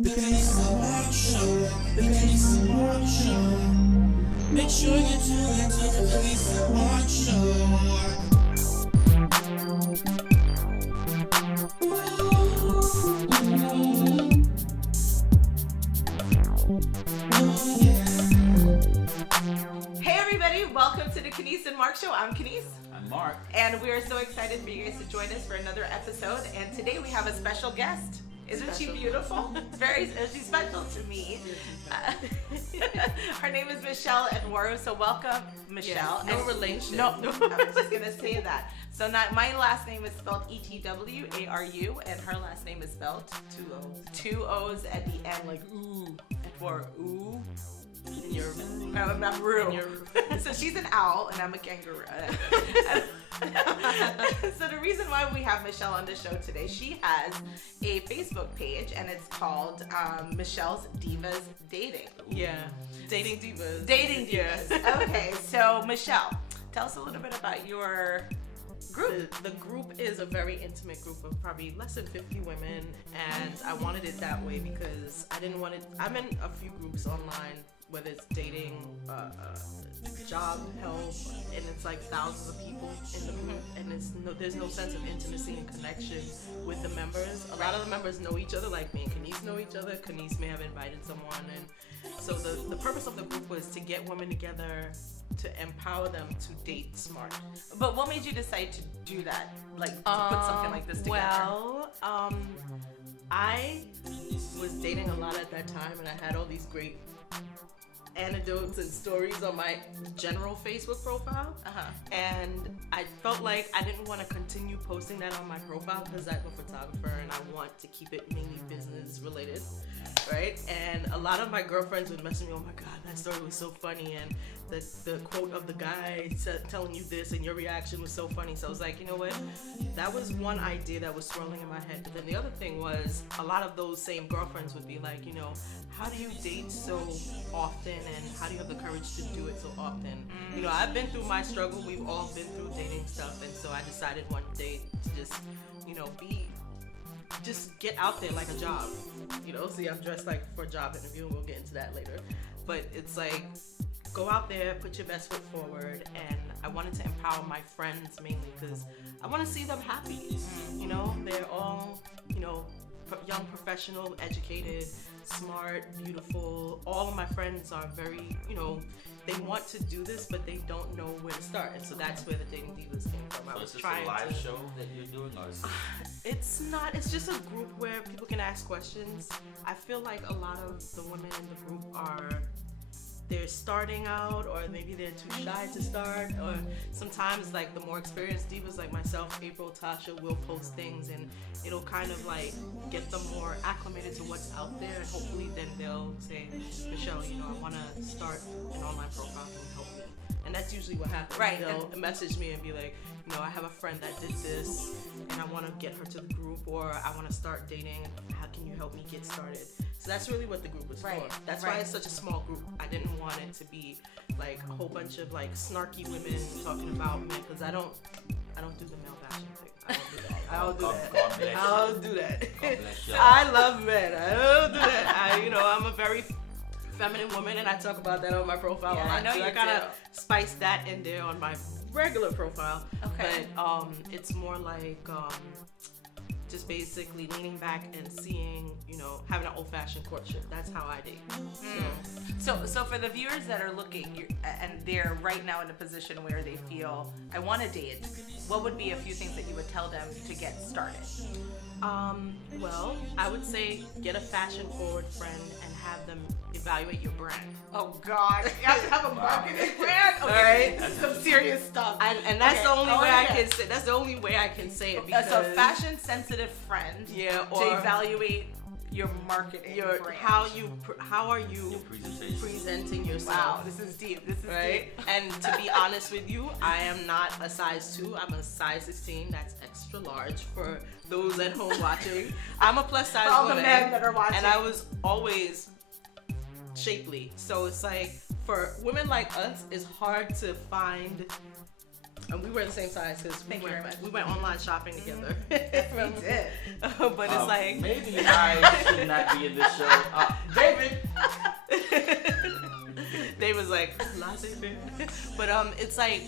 The Kenise and Marc Show. The Kenise and Marc Show. Make sure you tune into the Kenise and Marc Show. Hey everybody, welcome to the Kenise and Marc Show. I'm Kenise. I'm Marc. And we are so excited for you guys to join us for another episode. And today we have a special guest. Isn't she beautiful? She's special to me. Her name is Etwaru. So welcome, Michelle. Yes, no relation. No, I was just gonna say that. So my last name is spelled Etwaru, and her last name is spelled two O's at the end, like ooh, Etwaru, ooh. I'm Rue. So she's an owl and I'm a kangaroo. So the reason why we have Michelle on the show today, she has a Facebook page and it's called Michelle's Divas Dating. Yeah, Dating Divas. Dating Divas. Okay, so Michelle, tell us a little bit about your group. The group is a very intimate group of probably less than 50 women, and I wanted it that way because I didn't want it. I'm in a few groups online, whether it's dating, job help, and it's like thousands of people in the group, and there's no sense of intimacy and connection with the members. A lot of the members know each other, like me and Kenise know each other. Kenise may have invited someone, and so the purpose of the group was to get women together to empower them to date smart. But what made you decide to do that? Like to put something like this together? Well, I was dating a lot at that time, and I had all these great anecdotes and stories on my general Facebook profile, and I felt like I didn't want to continue posting that on my profile because I'm a photographer and I want to keep it mainly business related, right? And a lot of my girlfriends would message me, oh my god, that story was so funny, and the quote of the guy telling you this and your reaction was so funny. So I was like, you know what, that was one idea that was swirling in my head. But then the other thing was, a lot of those same girlfriends would be like, you know, how do you date so often and how do you have the courage to do it so often? You know, I've been through my struggle, we've all been through dating stuff, and so I decided one day to just, you know, just get out there like a job. You know, see, I'm dressed like for a job interview, and we'll get into that later. But it's like, go out there, put your best foot forward, and I wanted to empower my friends mainly because I want to see them happy. You know, they're all, you know, young, professional, educated, smart, beautiful. All of my friends are very, you know, they want to do this, but they don't know where to start. And so that's where the Dating Divas came from. So is this a live show that you're doing, or is It's not. It's just a group where people can ask questions. I feel like a lot of the women in the group they're starting out, or maybe they're too shy to start, or sometimes like the more experienced divas like myself, April, Tasha, will post things and it'll kind of like get them more acclimated to what's out there, and hopefully then they'll say, Michelle, you know, I want to start an online profile, can you help me? And that's usually what happens. Right. They'll message me and be like, you know, I have a friend that did this and I want to get her to the group, or I want to start dating, how can you help me get started? So that's really what the group is for. That's why it's such a small group. I didn't want it to be like a whole bunch of like snarky women talking about men, because I don't do the male bashing thing. I don't do that. I don't do that. I love men. I don't do that. I'm a very feminine woman, and I talk about that on my profile a lot. I know so you I kind of spice that in there on my regular profile. Okay. But it's more like just basically leaning back and seeing, you know, having an old-fashioned courtship. That's how I date. So for the viewers that are looking and they're right now in a position where they feel, I want to date, what would be a few things that you would tell them to get started? Well, I would say get a fashion-forward friend and have them evaluate your brand. Oh God, you have to have a marketing brand. Okay, Alright. this is some serious stuff. And that's the only way I can say. That's the only way I can say it, because So fashion-sensitive friend. Yeah, To or evaluate your marketing brand. how are you presentation. presenting yourself. Wow, this is deep. This is Right? deep. And to be honest with you, I am not a size 2. I'm a size 16. That's extra large for those at home watching. I'm a plus size For all woman. the men that are watching. And I was always shapely. So it's like, for women like us, it's hard to find And we were the same size because Thank you very much. we went online shopping together. We did. But it's like maybe I should not be in this show. David. they was like laissez-faire. But it's like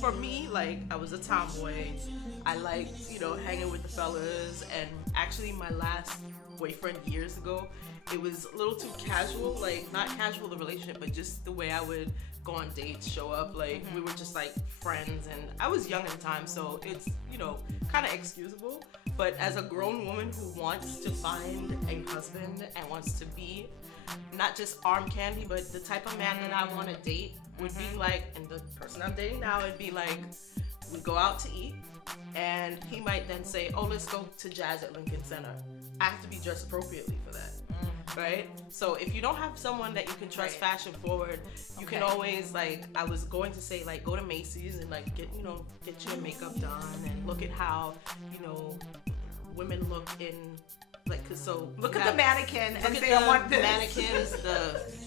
for me, like I was a tomboy. I liked, you know, hanging with the fellas, and actually my last boyfriend years ago, it was a little too casual, like not casual the relationship, but just the way I would go on dates, show up, like we were just like friends, and I was young at the time, so it's, you know, kind of excusable. But as a grown woman who wants to find a husband and wants to be not just arm candy, but the type of man that I want to date would be like, and the person I'm dating now would be like, we go out to eat, and he might then say, oh, let's go to Jazz at Lincoln Center. I have to be dressed appropriately for that. Right? So if you don't have someone that you can trust fashion forward, you can always, like, I was going to say, like, go to Macy's and like get your makeup done and look at how, you know, women look in, like, cause so Look at the mannequin and look say, at I want the this. mannequins,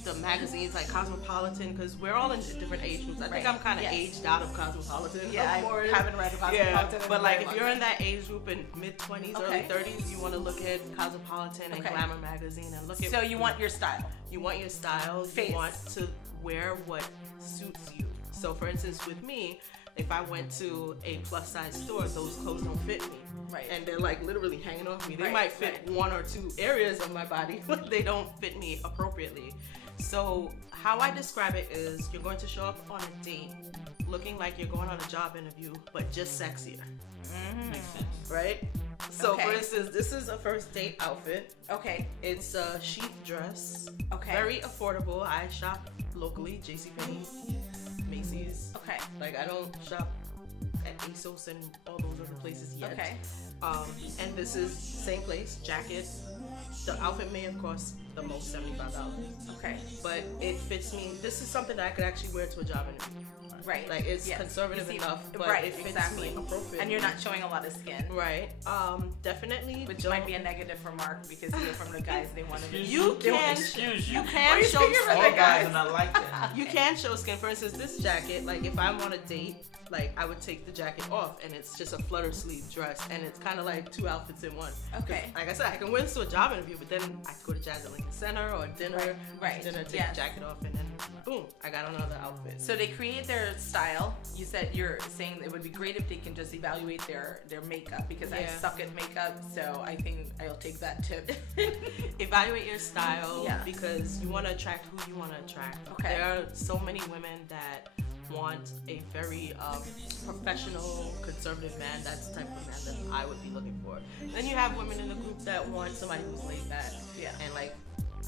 the magazines like Cosmopolitan, because we're all in different age groups. I think I'm kind of aged out of Cosmopolitan. Yeah, I haven't read Cosmopolitan. Yeah, but like if you're in that age group in mid-20s, early 30s, you want to look at Cosmopolitan and Glamour magazine and look at. So you want your style. You want your style. Face. You want to wear what suits you. So for instance, with me, if I went to a plus size store, those clothes don't fit me. Right. And they're like literally hanging off me. They Right, might fit one or two areas of my body, but they don't fit me appropriately. So how I describe it is you're going to show up on a date looking like you're going on a job interview, but just sexier. Makes sense. Right? So Okay. for instance, this is a first date outfit. Okay. It's a sheath dress. Okay. Very affordable. I shop locally, JCPenney, Macy's. Okay. Like I don't shop at ASOS and all those other places yet. Okay. And this is same place, jacket. The outfit may have cost the most $75. Okay. But it fits me. This is something that I could actually wear to a job interview. Right. Like it's Yes. conservative You see- enough, but right, it fits exactly. me appropriately. And you're not showing a lot of skin. Right. Definitely. Which don't- might be a negative for Mark because you're from the guys they want to be. You can Excuse you. you can you show speaking for All the skin. guys are not like that. You can show skin. For instance, this jacket, like if I'm on a date, like I would take the jacket off and it's just a flutter sleeve dress and it's kind of like two outfits in one. 'Cause, Okay. like I said, I can wear this to a job interview, but then I could go to Jazz at Lincoln Center or dinner. Right. Dinner, take Yes. the jacket off and then boom, I got another outfit. So they create their style. You said you're saying it would be great if they can just evaluate their makeup because I Yeah. suck at makeup, so I think I'll take that tip. Evaluate your style Yeah. because you want to attract who you want to attract. Okay. There are so many women that want a very professional, conservative man. That's the type of man that I would be looking for. Then you have women in the group that want somebody who's laid back. Yeah. And like,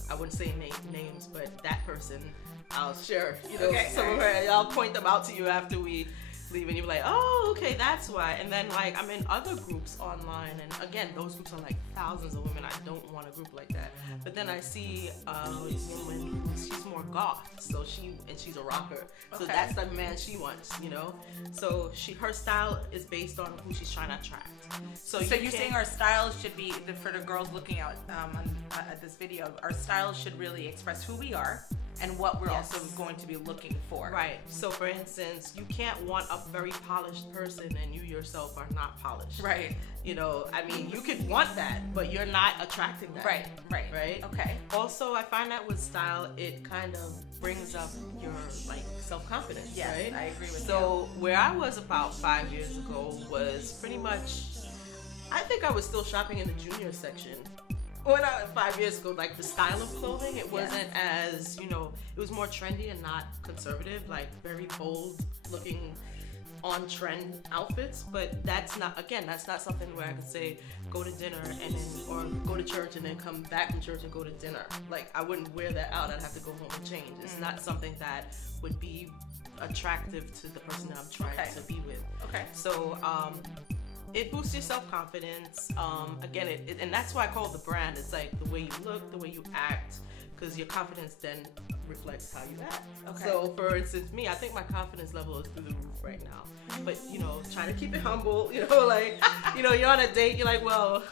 I wouldn't say names, but that person, I'll share, Okay. some of her. I'll point them out to you after we leave, and you're like, oh, okay, that's why. And then like, I'm in other groups online, and again, those groups are like thousands of women. I don't want a group like that. But then I see a woman she's more goth, so she's a rocker. So Okay. that's the man she wants, So her style is based on who she's trying to attract. So So you you're saying our styles should be, for the girls looking out at this video, our styles should really express who we are and what we're Yes. also going to be looking for. Right. So for instance, you can't want a very polished person and you yourself are not polished. Right. I mean, you could want that, but you're not attracting that. Right. Right? Okay. Also, I find that with style, it kind of brings up your like self-confidence, Yes, right? I agree with So where I was about 5 years ago was pretty much, I think I was still shopping in the junior section. When 5 years ago, like the style of clothing, it wasn't as, it was more trendy and not conservative, like very bold looking on trend outfits. But that's not something where I could say go to dinner and then, or go to church and then come back from church and go to dinner. Like I wouldn't wear that out. I'd have to go home and change. It's not something that would be attractive to the person that I'm trying to be with. Okay. So, it boosts your self-confidence. Again, and that's why I call it the brand. It's like the way you look, the way you act, because your confidence then reflects how you act. Okay. So, for instance, me, I think my confidence level is through the roof right now. But, trying to keep it humble, you're on a date, you're like, well,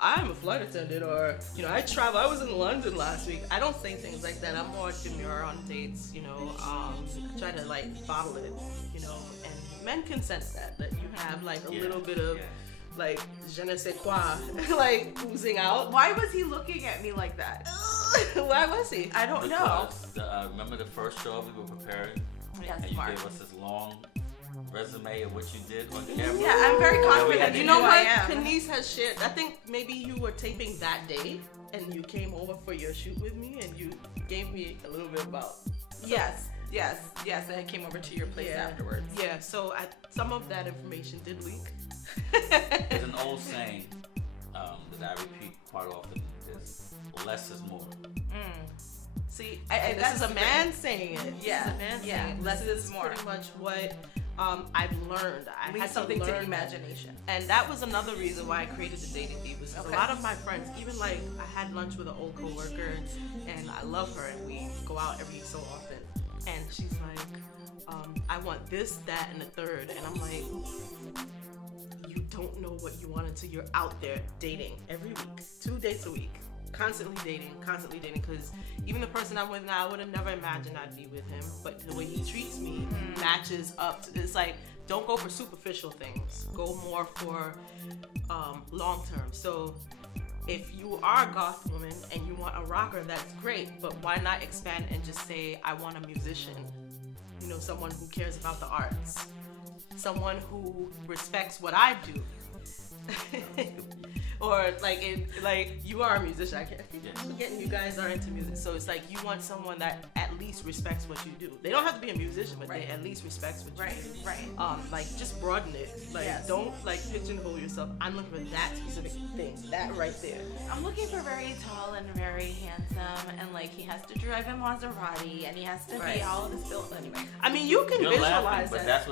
I'm a flight attendant, or, I travel. I was in London last week. I don't say things like that. I'm more demure on dates, try to, like, bottle it, and men can sense that you have like a Yeah, little bit of yeah. like je ne sais quoi, like oozing out. Why was he looking at me like that? Why was he? I don't know. Because remember the first show we were preparing, Yes, and you Mark. gave us this long resume of what you did on camera. Yeah, I'm very And then we confident. had to You do know it. what? I am. Kenise has shared. I think maybe you were taping that day, and you came over for your shoot with me, and you gave me a little bit about. Yes. And I came over to your place afterwards. Yeah. So some of that information did leak. There's an old saying that I repeat quite often: is less is more. See, This this is a is man saying it. Yeah, This is a man yeah, saying it. less This is more. Pretty much what I've learned. I Leave had something to to learn imagination. And that was another reason why I created the Dating Divas. 'Cause Okay. A lot of my friends, even like I had lunch with an old coworker, and I love her, and we go out every so often. And she's like, I want this, that, and the third. And I'm like, you don't know what you want until you're out there dating every week, 2 dates a week, constantly dating. Because even the person I'm with now, I would have never imagined I'd be with him. But the way he treats me matches up. It's like, don't go for superficial things. Go more for long term. So if you are a goth woman and you want a rocker, that's great. But why not expand and just say, I want a musician? You know, someone who cares about the arts. Someone who respects what I do. Or like you are a musician. I keep forgetting you guys are into music. So it's like you want someone that at least respects what you do. They don't have to be a musician, but they at least respects what you do. Right. Like just broaden it. Like don't like pigeonhole yourself. I'm looking for that specific thing. That right there. I'm looking for very tall and very handsome, and like he has to drive a Maserati, and he has to be all of this built anyway. I mean, you can You're visualize laughing, but that.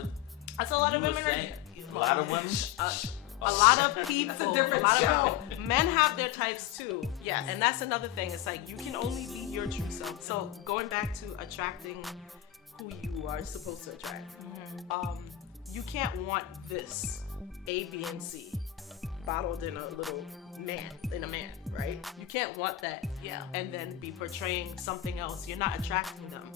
that's a lot of you were women saying. are. A lot of women. A lot of people, That's a different lot show. of men have their types too. Yes. And that's another thing. It's like you can only be your true self. So going back to attracting who you are supposed to attract, you can't want this A, B, and C bottled in a little man, right? You can't want that. Yeah. And then be portraying something else. You're not attracting them.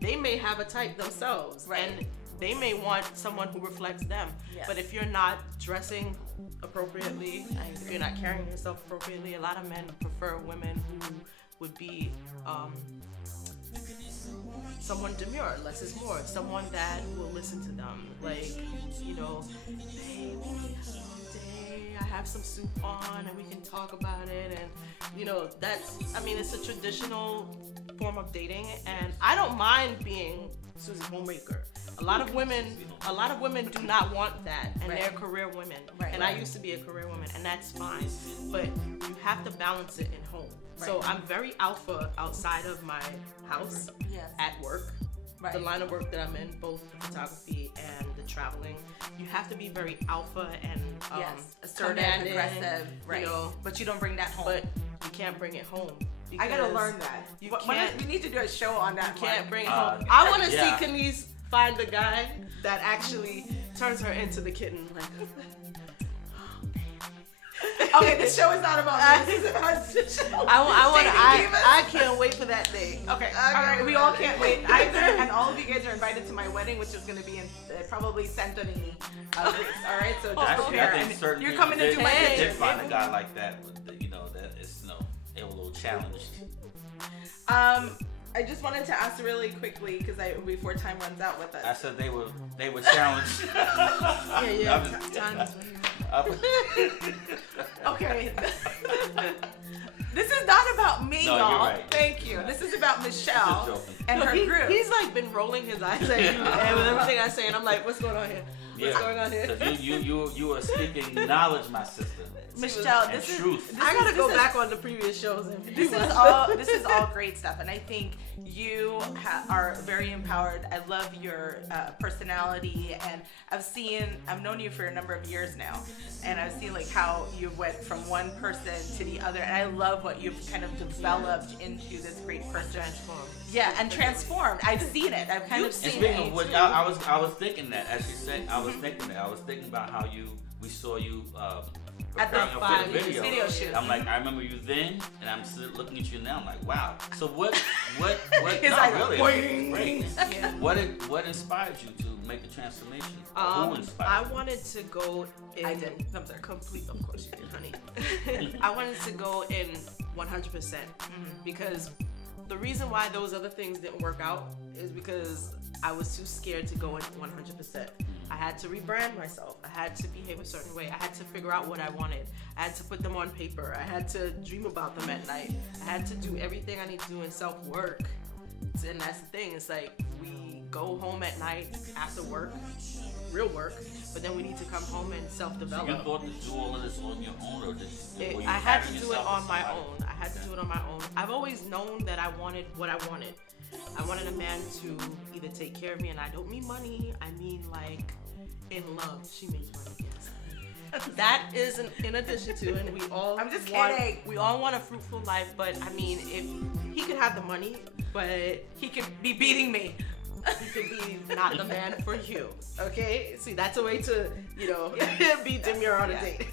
They may have a type themselves. Right. And they may want someone who reflects them. Yes. But if you're not dressing appropriately, if you're not carrying yourself appropriately, a lot of men prefer women who would be someone demure, less is more, someone that will listen to them. Like, you know, hey, we can have a day, I have some soup on and we can talk about it. And, you know, it's a traditional form of dating. And I don't mind being Susie Homemaker. A lot of women do not want that, and they're career women. I used to be a career woman, and that's fine. But you have to balance it in home. So I'm very alpha outside of my house, at work. The line of work that I'm in, both the photography and the traveling, you have to be very alpha and assertive, commanding, aggressive, right? You know, but you don't bring that home. but you can't bring it home. I gotta learn that. We need to do a show on that. You can't one. bring it home. I want to see yeah. Kenise find the guy that actually turns her into the kitten. Like, Okay, this show is not about this. This is about the show. I can't wait for that day. Okay, all right. We all can't wait either, and all of you guys are invited to my wedding, which is going to be in probably Santorini, Greece. All right, so just Actually, prepare. I think And certain you're people coming to do my did picture. find a guy like that, but you know that it's they were a little challenged. I just wanted to ask really quickly because before time runs out with us. I said they were challenged. Time is Okay. This is not about me, No, y'all. you're right. Thank you. This is about Michelle Just joking. and her group. He's like been rolling his eyes at you and with everything I say, and I'm like, what's going on here? What's going on here? Because you are speaking knowledge, my sister. Michelle, And this is truth. I gotta go back on the previous shows and This is all great stuff, and I think you are very empowered. I love your personality, and I've known you for a number of years now, and I've seen like how you went from one person to the other, and I love what you've kind of developed into this great person. Yeah, and transformed. I've seen it. I've kind of And seen speaking it. of which, I was thinking that as you said, I was thinking about how we saw you At the preparing her for the video shoot. I'm like, I remember you then, and I'm looking at you now. I'm like, wow. So what? He's not like, really. boing. Great. Yeah. What inspired you to make the transformation? Who inspired I you? wanted to go in I did. I'm sorry. complete. Of course you did, honey. I wanted to go in 100% because the reason why those other things didn't work out is because I was too scared to go in 100%. I had to rebrand myself. I had to behave a certain way. I had to figure out what I wanted. I had to put them on paper. I had to dream about them at night. I had to do everything I need to do in self-work. And that's the thing. It's like we go home at night after work, real work, but then we need to come home and self-develop. You thought to do all of this on your own, or just were you I had to patterning do it yourself on with my somebody? own. I had to do it on my own. I've always known that I wanted what I wanted. I wanted a man to either take care of me, and I don't mean money. I mean like in love. She makes money, yes. That is in addition to, and we all I'm just want, kidding. we all want a fruitful life, but I mean, if he could have the money, but He could be beating me. he could be not the man for you. Okay? See, that's a way to, be demure on a date.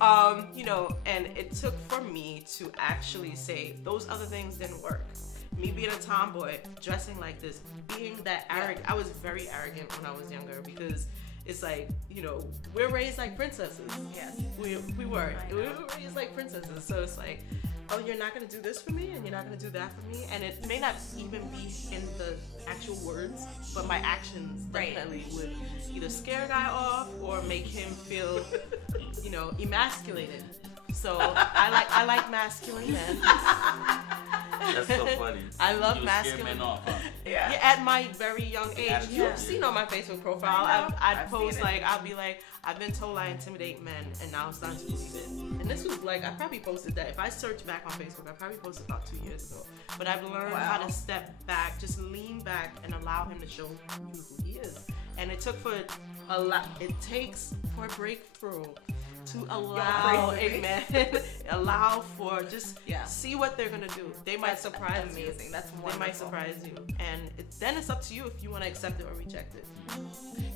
And it took for me to actually say those other things didn't work. Me being a tomboy, dressing like this, being that arrogant. I was very arrogant when I was younger because it's like, we're raised like princesses. Yes. We were raised like princesses. So it's like, oh, you're not going to do this for me and you're not going to do that for me. And it may not even be in the actual words, but my actions definitely would either scare a guy off or make him feel, emasculated. So I like masculine men. That's so funny. I love you masculine. Men off, huh? Yeah. Yeah, at my very young age, Attitude, you've yeah. seen on my Facebook profile, I know. I'd I've post seen it. I'll be like, I've been told I intimidate men, and now I'm starting to believe it. And this was I probably posted that. If I search back on Facebook, I probably posted about 2 years ago. But I've learned how to step back, just lean back, and allow him to show you who he is. And it takes for a breakthrough to allow a man, allow for just see what they're gonna do. They might surprise you. Amazing. That's wonderful. They might surprise you, and then it's up to you if you want to accept it or reject it.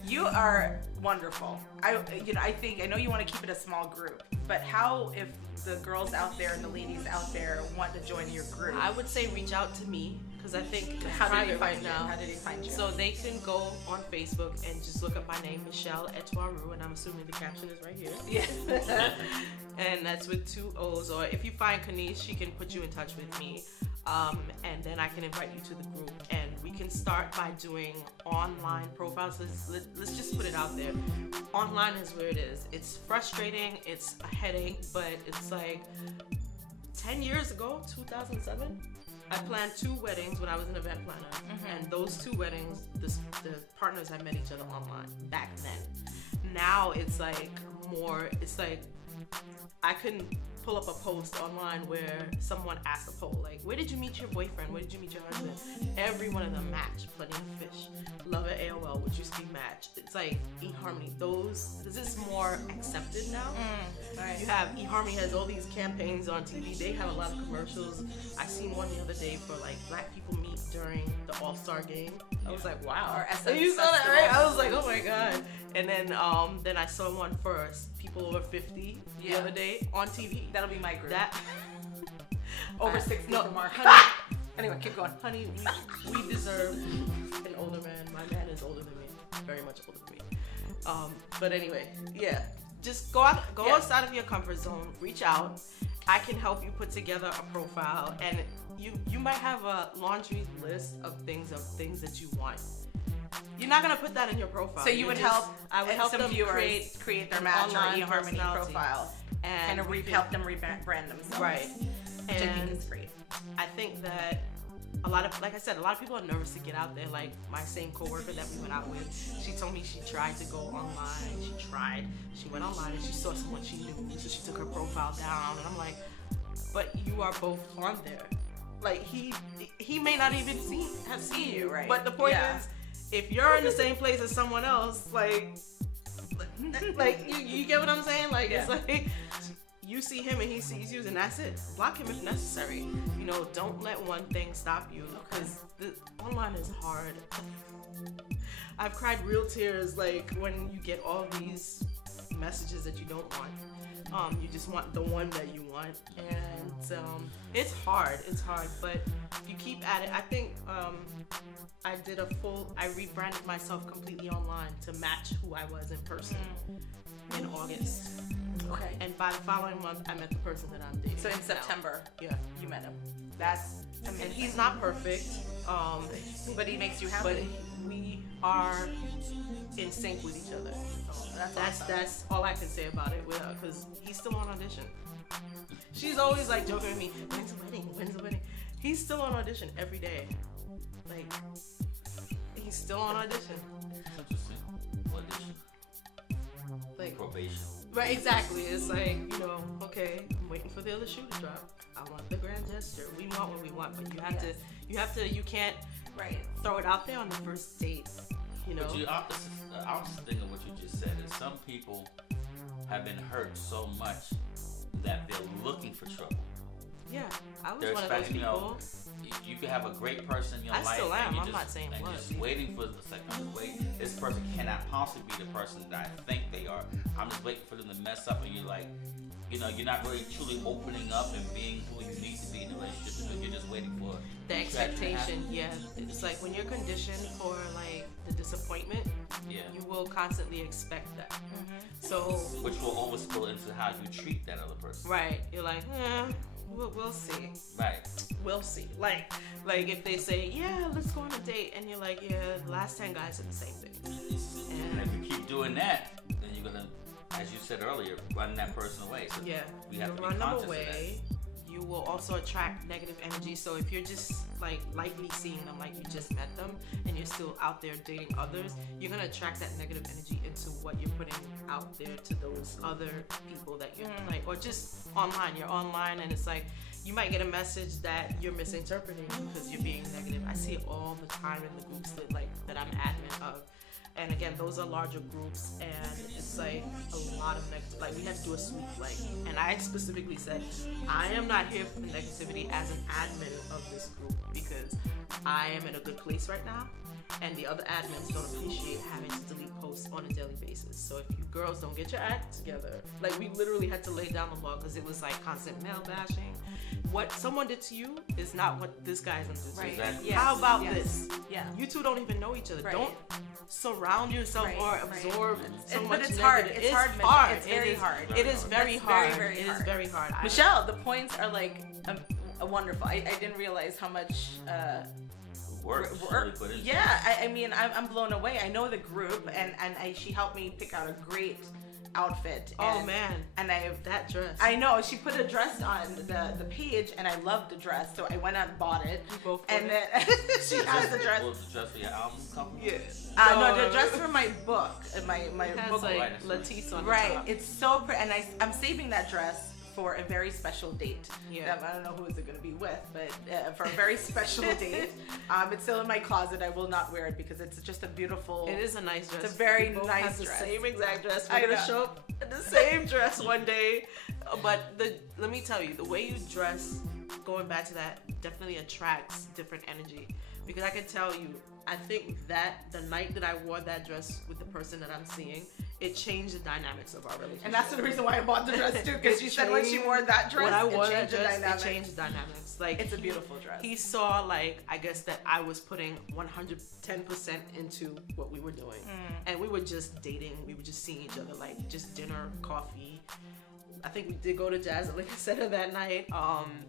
You are wonderful. I know you want to keep it a small group, but how if the girls out there and the ladies out there want to join your group? I would say reach out to me because I think it's How did they private find right you? now. How did they find you? So they can go on Facebook and just look up my name, Michelle Etwaru, and I'm assuming the caption is right here. Yeah. And that's with 2 O's. Or if you find Kenise, she can put you in touch with me. And then I can invite you to the group. And we can start by doing online profiles. Let's just put it out there. Online is where it is. It's frustrating. It's a headache. But it's like 10 years ago, 2007, I planned 2 weddings when I was an event planner. And those 2 weddings, the partners had met each other online back then. Now it's like I couldn't pull up a post online where someone asked a poll, like, where did you meet your boyfriend? Where did you meet your husband? Every one of them matched. Plenty of Fish, Love at AOL, which used to be Match. It's like eHarmony. This is more accepted now. Right. You have eHarmony has all these campaigns on TV. They have a lot of commercials. I seen one the other day for like black people meet during the All-Star game. I was like, wow. Or So you saw that, right? I was like, oh my god. And then I saw one for people over 50 the other day on TV. That'll be my group. That Over 60 no, for Mark. honey, Anyway, keep going. honey, we deserve an older man. My man is older than me, very much older than me. But anyway, yeah, just go outside of your comfort zone. Reach out. I can help you put together a profile, and you might have a laundry list of things that you want. You're not gonna put that in your profile. So you would help. I would help some them viewers create their match or online eHarmony personality. profile, and and help them rebrand themselves. right. Which I think And is great. I think that a lot of people are nervous to get out there. Like my same coworker that we went out with, she told me she tried to go online. She went online and she saw someone she knew, so she took her profile down. And I'm like, but you are both on there. Like he may not even have seen you, Right. But the point Yeah. is, if you're in the same place as someone else, like you get what I'm saying? Like it's like you see him and he sees you, and that's it. Block him if necessary. Don't let one thing stop you, because the online is hard. I've cried real tears, like when you get all these messages that you don't want. You just want the one that you want, and it's hard. It's hard, but if you keep at it, I think I rebranded myself completely online to match who I was in person in August. Okay. And by the following month, I met the person that I'm dating. So in now. September, Yeah. you met him. That's amazing. And he's not perfect, but he makes you happy. but we are in sync with each other. That's all I can say about it, because he's still on audition. She's always like joking with me, when's the wedding? When's the wedding? He's still on audition every day. Like, he's still on audition. Interesting. Audition. Like, Probation. right, exactly. It's like, okay, I'm waiting for the other shoe to drop. I want the grand gesture. We want what we want, but you can't throw it out there on the first date. But I was thinking what you just said is some people have been hurt so much that they're looking for trouble. Yeah, I was They're one of those expecting, people. You could have a great person in your I life. still am. And I'm not saying and what. just waiting for the second. Wait, this person cannot possibly be the person that I think they are. I'm just waiting for them to mess up, and you're like, you're not really truly opening up and being who you need to be in a relationship because you're just waiting for The expectation, yeah. It's like when you're conditioned for like the disappointment, Yeah. you will constantly expect that. So, Which will always spill into how you treat that other person. right, you're like, we'll see. Right. We'll see. Like if they say, yeah, let's go on a date, and you're like, yeah, the last 10 guys did the same thing. And if you keep doing that, then you're gonna, as you said earlier, run that person away. So Yeah, we you have to be run them conscious away. You will also attract negative energy. So if you're just like lightly seeing them, like you just met them, and you're still out there dating others, you're gonna attract that negative energy into what you're putting out there to those other people that you're like, or just online. You're online, and it's like you might get a message that you're misinterpreting because you're being negative. I see it all the time in the groups that I'm admin of. And again, those are larger groups, and it's like a lot of negative. Like we had to do a sweep, and I specifically said, I am not here for the negativity as an admin of this group because I am in a good place right now, and the other admins don't appreciate having to delete posts on a daily basis. So if you girls don't get your act together, like we literally had to lay down the law because it was like constant male bashing. What someone did to you is not what this guy's gonna do to you. Exactly. Yes. How about Yes. this? Yeah. You two don't even know each other. Right. Don't surround yourself or absorb so much. But it's hard. negative. It's hard. hard. It's very hard. It is very It's hard. very It hard. is very hard. Michelle, the points are like wonderful. I didn't realize how much Work. Really put into it. Yeah, I mean, I'm blown away. I know the group, and she helped me pick out a great outfit. Oh and, man, and that dress. I know she put a dress on the page, and I loved the dress, so I went out and bought it. We both and bought then she has the dress. Was the dress for your album cover? Yes. No, the dress for my book, my It has book. like Right. Latisse on the Right, top. it's so pretty, and I'm saving that dress for a very special date. Yeah. I don't know who is it going to be with, but for a very special date. It's still in my closet. I will not wear it because it's just a beautiful. It is a nice dress. It's a very We both nice have the dress. same exact dress. I We're gonna know. show up in the same dress one day. But let me tell you, the way you dress, going back to that, definitely attracts different energy. Because I can tell you, I think that the night that I wore that dress with the person that I'm seeing, it changed the dynamics of our relationship. And that's the reason why I bought the dress too, because she said when she wore that dress, when I wore it that changed the dress, dynamic. it changed the dynamics. Like It's a beautiful dress. He saw I guess that I was putting 110% into what we were doing, and we were just dating. We were just seeing each other, like just dinner, coffee. I think we did go to Jazz at Liquor Center that night,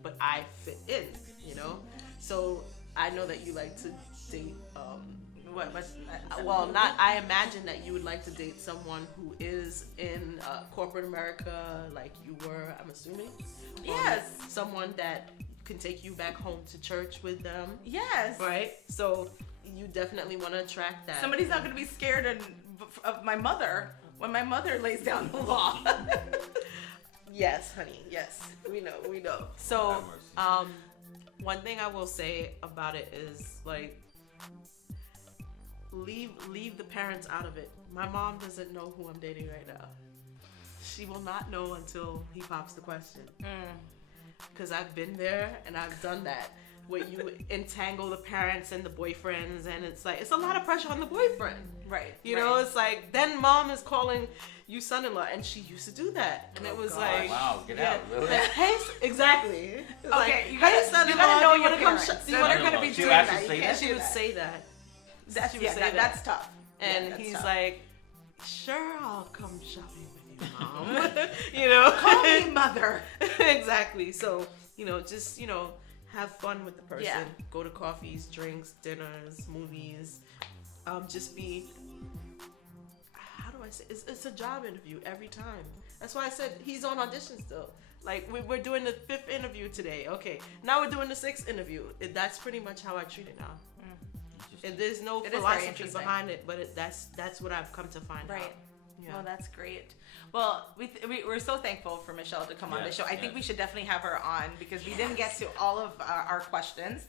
but I fit in, So I know that you like to date. Well, not. I imagine that you would like to date someone who is in corporate America, like you were. I'm assuming. Yes. Someone that can take you back home to church with them, Yes. right? So you definitely want to attract that. Somebody's not going to be scared of my mother when my mother lays down the law. Yes, honey. Yes, we know. So, one thing I will say about it is like, leave the parents out of it. My mom doesn't know who I'm dating right now. She will not know until he pops the question. Because I've been there and I've done that. where you entangle the parents and the boyfriends, and it's like it's a lot of pressure on the boyfriend. Right. You know, it's like then mom is calling you son-in-law, and she used to do that, and it was like, wow, get out, really? like, hey, exactly. It's Okay, like, you hey, gotta son-in-law, know you your wanna come? parents. You So wanna they're gonna be She doing actually that. You say can't that. She do would that. say that. That, She would say that. That's tough. And Yeah, that's he's tough. like, sure, I'll come shopping with you, mom. You know, Call me mother. exactly. So, you know, just, you know, have fun with the person. Yeah. Go to coffees, drinks, dinners, movies. Just be, how do I say, it's a job interview every time. That's why I said he's on audition still. Like, we're doing the 5th interview today. Okay, now we're doing the 6th interview. That's pretty much how I treat it now. And there's no It is very philosophy interesting. behind it, but that's what I've come to find Right. out. Yeah. Well, that's great. Well, we're so thankful for Michelle to come on the Yes, show. I think yes. we should definitely have her on because we didn't get to all of our questions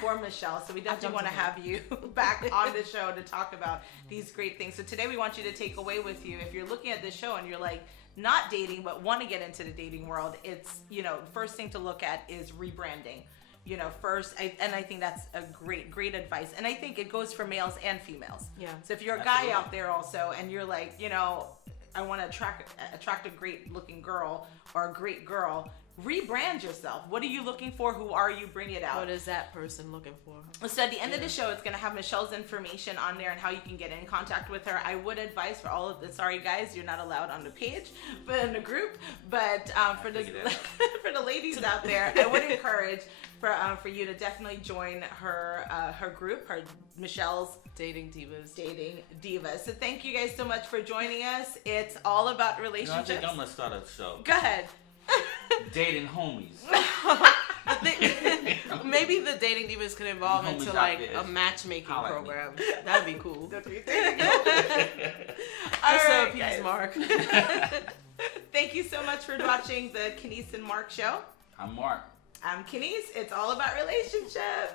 for Michelle. So we definitely want to have you back on the show to talk about these great things. So today we want you to take away with you, if you're looking at this show and you're like, not dating, but want to get into the dating world, it's, you know, first thing to look at is rebranding. You know, first, and I think that's a great advice. And I think it goes for males and females. Yeah. So if you're a guy out there also, and you're like, you know, I want to attract a great looking girl or a great girl, rebrand yourself. What are you looking for? Who are you? Bring it out. What is that person looking for? So at the end of the show, it's going to have Michelle's information on there and how you can get in contact with her. I would advise for all of the, sorry guys, you're not allowed on the page, but in the group. But for the for the ladies out there, I would encourage for you to definitely join her group, Michelle's Dating Divas. Dating Divas. So thank you guys so much for joining us. It's all about You know, I relationships. think I'm gonna start a show. Go ahead. Dating homies. Maybe the Dating Divas could evolve Homies into out like there. a matchmaking Holla at me. program. That'd be cool. All Just right, peace, guys. Mark. Thank you so much for watching the Kenise and Marc show. I'm Mark. I'm Kenise. It's all about relationships.